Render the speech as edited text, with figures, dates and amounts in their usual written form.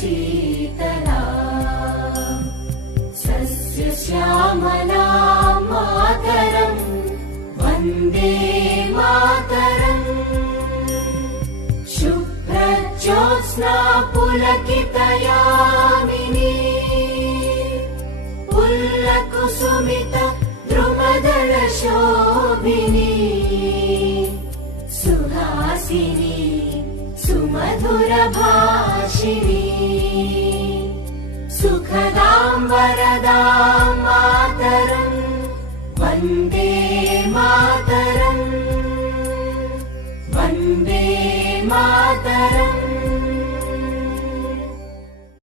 Sheetla सस्यश्यामला Mataram Vande Mataram शुभ्रज्योत्स्ना पुलकितयामिनी पुल्लकुसुमित द्रुमदलशोभिनी Suhasini सुमधुरभाषिणी सुखदां वरदां Mataram Vande Mataram Vande Mataram.